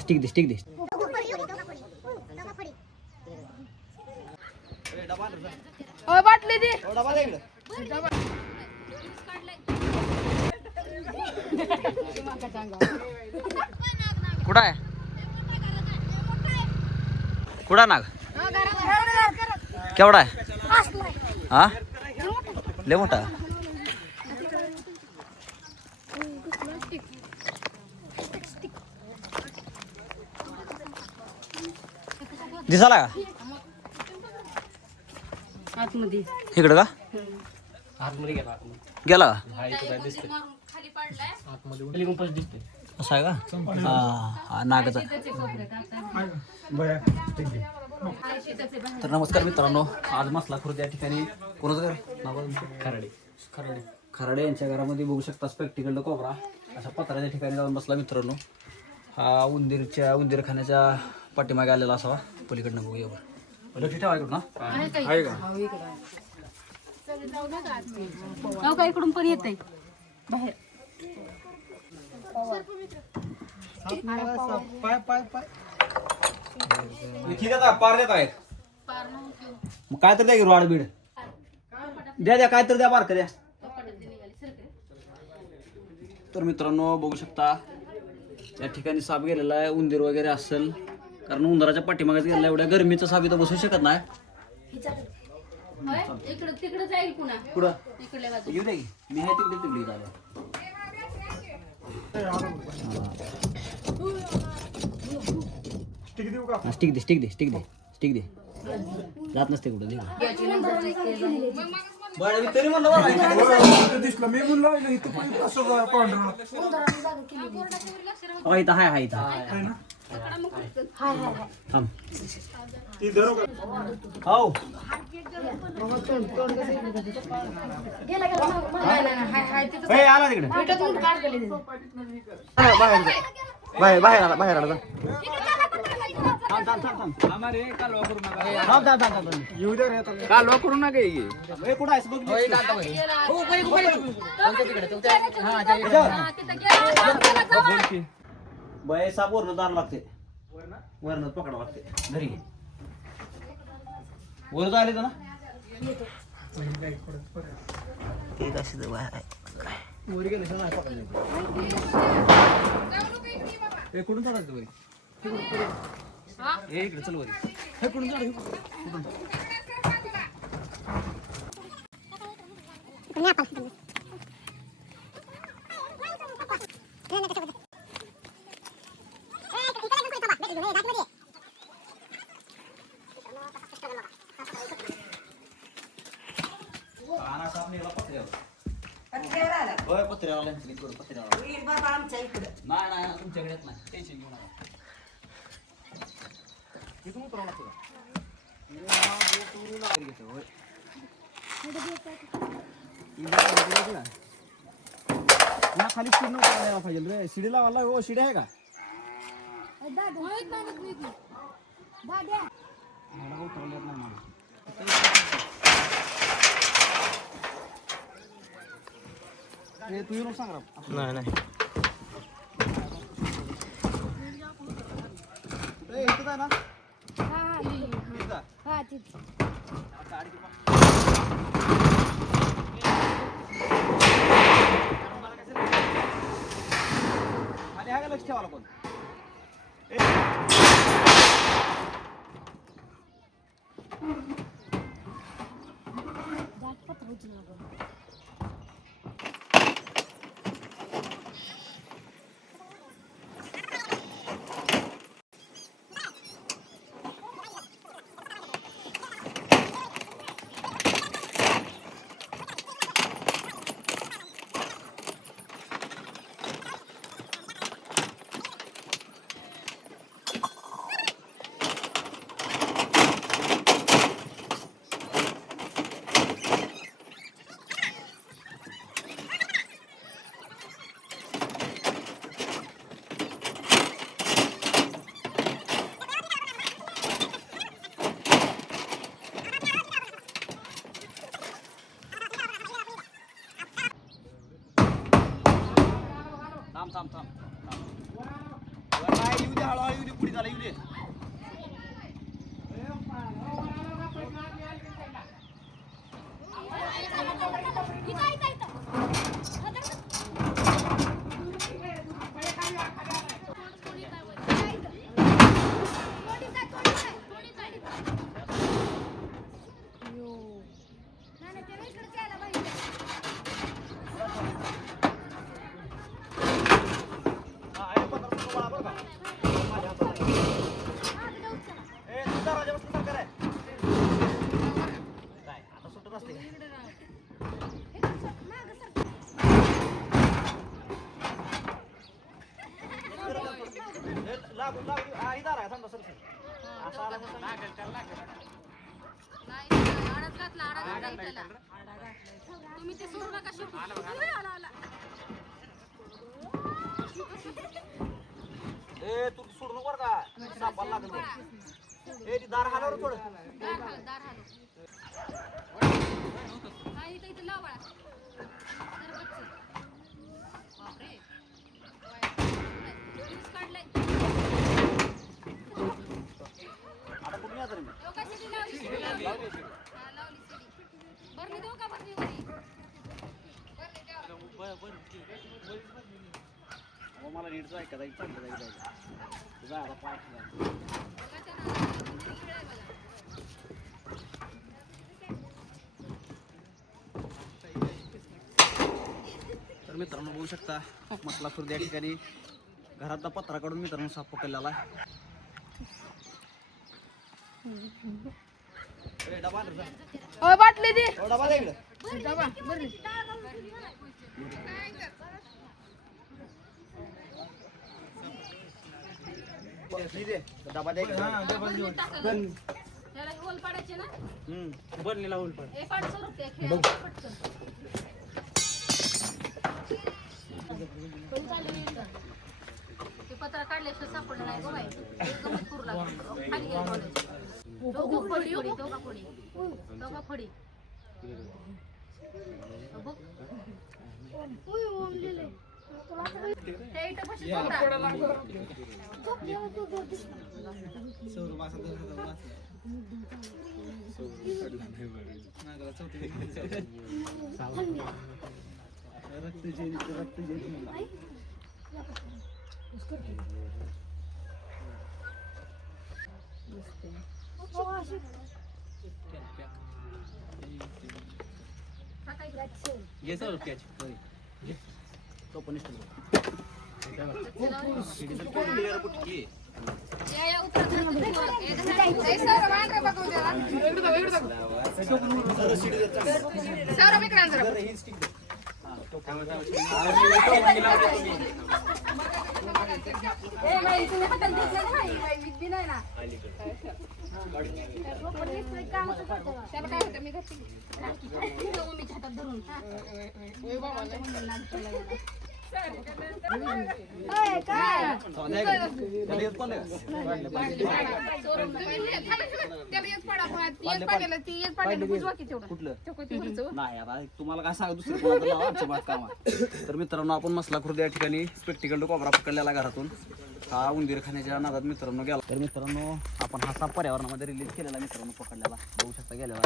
Stick दे stick दे. बाटली दे. कुठं आहे कुठं नाग केवढा आहे हा लय मोठा दिसाला का आतमध्ये इकडं का आतमध्ये गेला गेला का हा इथं काय दिसतंय खाली पडलाय. आतमध्ये उडली गुंपास दिसते असं आहे का हा नागाचा. तर नमस्कार मित्रांनो, आज मसला खुर्द या ठिकाणी कोणाचं घर नाव खराडे खराडे खराडे यांच्या घरामध्ये बघू शकता स्पेक्टिकल्ड कोबरा अशा पत्राच्या ठिकाणी जाऊन बसला मित्रांनो. हा उंदीरखान्याच्या पाठीमागे आलेला असावा. पलीकडनं बघूया बरं लक्ष ठेवा इकडून ना आहे का का इकडून पण येत आहे बाहेर. पार देत आहेत मग काय तर द्या की रॉड बीड द्या काय तर द्या बारक द्या. तर मित्रांनो बघू शकता या ठिकाणी साप गेलेला आहे. उंदीर वगैरे असेल कारण उंदराच्या पाठीमागेच गेलेला एवढ्या गरमीचं साप इथं बसू शकत नाही. तिकडे जाईल पुन्हा पुढं इकडल्या बाजू. येऊ द्या की मी आहे तिकडे झालं. स्टिक दे स्टिक दे स्टिक दे स्टिक दे जात नसते कुठं दे. तरी म्हणलं इथं हाय हाय इथं थांब हो आला तिकडे बाहेर आला बाहेर आला कालवा करू नका कुठं आहेस बघ बाय साप वरण दार लागते वरण पकडावं लागते घरी वर झाले ना वर गेले कुठून चालायचं वरी इकडे चल वरी हे कुठून चाल पत्र्याला नाही तुमच्याकडे नाही टेन्शन घेऊ नका. इथून उतरावं लागतं खाली शिडी नव्हतं पाहिजे रे. शिडी लावायला हो शिडी आहे का उतरवलं नाही मला. तू येऊन सांग नाही नाही इथं आहे ना आणि हा का लक्ष ठेवायला कोण थांब येऊ दे हळूहळू येऊ दे पुढे झाला येऊ दे तुम्ही ते सोडू नका शेवटी. आला. ए तू सोडू नको का सापाला लागल ए ती दार हालवर थोडं दार हालो. हा, इथं लाव बाळा. जरा बच्चे. बापरे. वीज काढलंय. आता कुठे या तरी हो का, शिडी लावली, शिडी लावली. हा, लावली शिडी. भरणी देऊ का भरणी वरी? भरणी द्या. हो मला नीट ऐका जाईल चांगलं जाईल तुझा आता पाय तर मित्रांनो बघू शकता मसला खुर्द या ठिकाणी घरातला पत्रा काढून मित्रांनो साफ पकडलेला आहे डबा आण रे जा. ओ बाटली दे. डबा दे इकडे डबा भरली. डबा दे त्याला ओल पाडायचे ना. बरणीला होईल पण ए पाड सोड ते खेळ पटकन. ते पत्रा काढल्याशिवाय सापडलं नाही गं बाई. गमत करू लागली. खाली गेलं कॉलेज. दोघा फडी. बघ. त्या इथं कशी घे सर कॅच तो पण या नाही आता तुम्हाला काय सांग दुसरं कोणाचं नाव आमच्या मात कामा तर मित्रांनो आपण मसला खुर्द या ठिकाणी स्पेक्टिकल कोबरा पकडलेला घरातून हा उंदीर खाण्याच्या नादात मित्रांनो गेला तर मित्रांनो आपण हा साप पर्यावरणामध्ये रिलीज केलेला मित्रांनो पकडलेला बघू शकता गेलेला